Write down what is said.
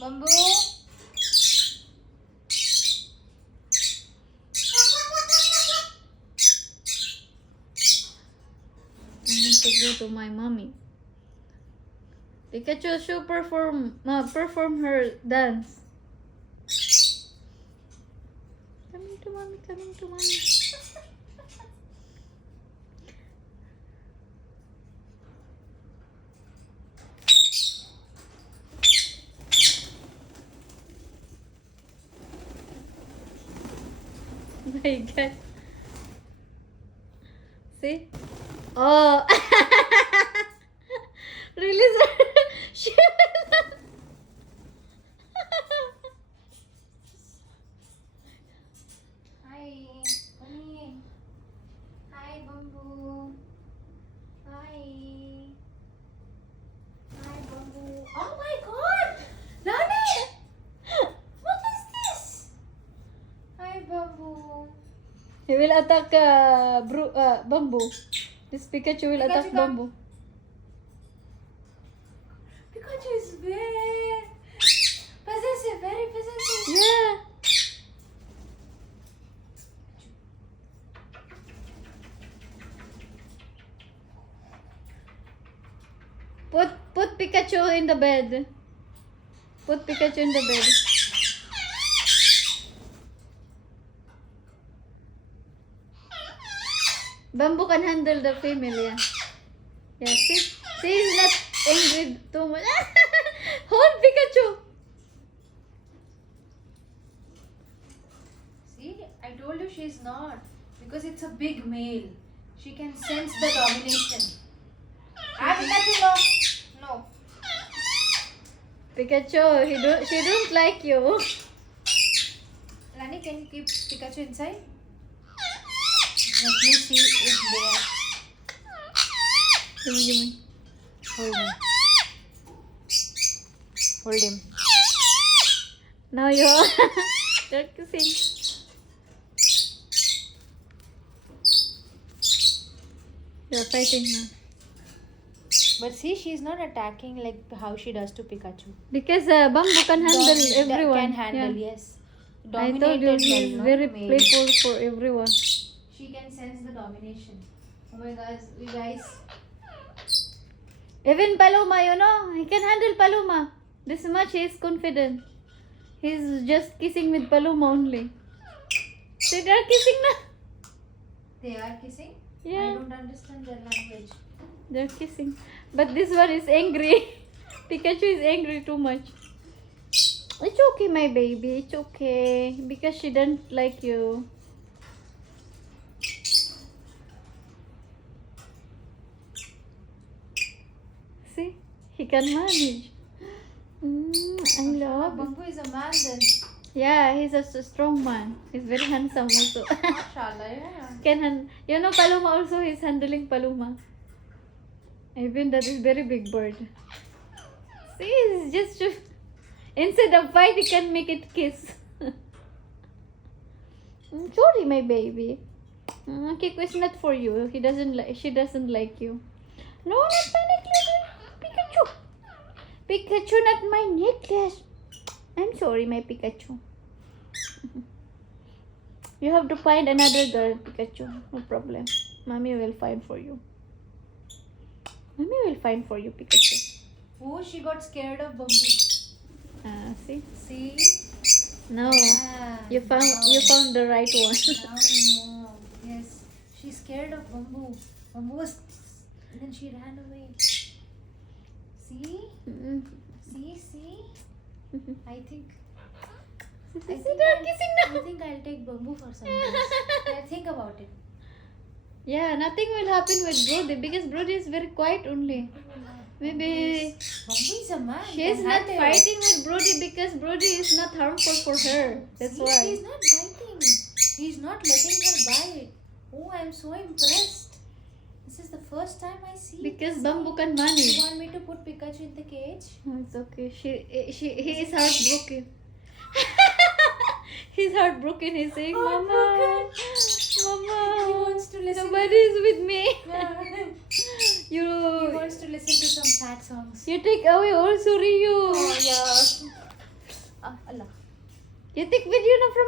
Bamboo. I need to go to my mommy. Pikachu, show perform her dance. Coming to mommy, coming to mommy. My God. See? Oh. Release her. Hi, Bunny. Hi, Bamboo. Hi. Hi, Bamboo. Oh my God! Nani! What is this? Hi, Bamboo. He will attack Bamboo. This Pikachu will attack come. Bamboo. Pikachu is very possessive, very possessive. Yeah. Put Pikachu in the bed. Put Pikachu in the bed. Bamboo can handle the female, yeah. Yeah, see? See, he's not angry too much. Hold Pikachu. See, I told you she's not. Because it's a big male. She can sense the domination. Ah, Pikachu, no. No. Pikachu, she don't like you. Lani, can you keep Pikachu inside? Let me see if they are. Give me. Hold him. Hold him. Now you're kissing. You're fighting now. But see, she's not attacking like how she does to Pikachu. Because Bamboo can handle everyone. Can handle, Yeah. yes. I told you he's male, no? very Male. playful for everyone. She can sense the domination. Oh my gosh, you guys. Even Paloma, you know, he can handle Paloma. This much he is confident. He's just kissing with Paloma only. See, they are kissing now. They are kissing? Yeah. I don't understand their language. They're kissing. But this one is angry. Pikachu is angry too much. It's okay, my baby. It's okay. Because she doesn't like you. See? He can manage. I love him. Bamboo is a man then. Yeah, he's a strong man. He's very handsome also. Mashallah, yeah. You know, Paloma also is handling Paloma. Even that is very big bird. See, it's just instead of fight, he can make it kiss. Sorry, my baby. Kiko is not for you. He doesn't like. She doesn't like you. No, not my necklace, Pikachu. Pikachu, not my necklace. I'm sorry, my Pikachu. You have to find another girl, Pikachu. No problem. Mommy will find for you. Mommy will find for you, Pikachu. Oh, she got scared of Bamboo. See? See? No. Yeah, You found the right one. Now you know. Yes. She's scared of Bamboo. Bamboo was. And then she ran away. See? See? I think. See, they're kissing I now. think I'll take Bamboo for some days. Yeah, think about it. Yeah, nothing will happen with Brody because Brody is very quiet only. Maybe Bamboo is a man. she's can not handle. fighting with Brody because Brody is not harmful for her. That's See, why. he's not biting. He's not letting her bite. Oh, I'm so impressed. This is the first time I see. Because this. Bamboo can You manage. want me to put Pikachu in the cage? Oh, it's okay. He is heartbroken. He's heartbroken. He's saying, Mama, He Mama, wants to listen. somebody is with me. Yeah. He You wants to listen to some sad songs. take away also Rio. Oh yeah. Allah. You take video na from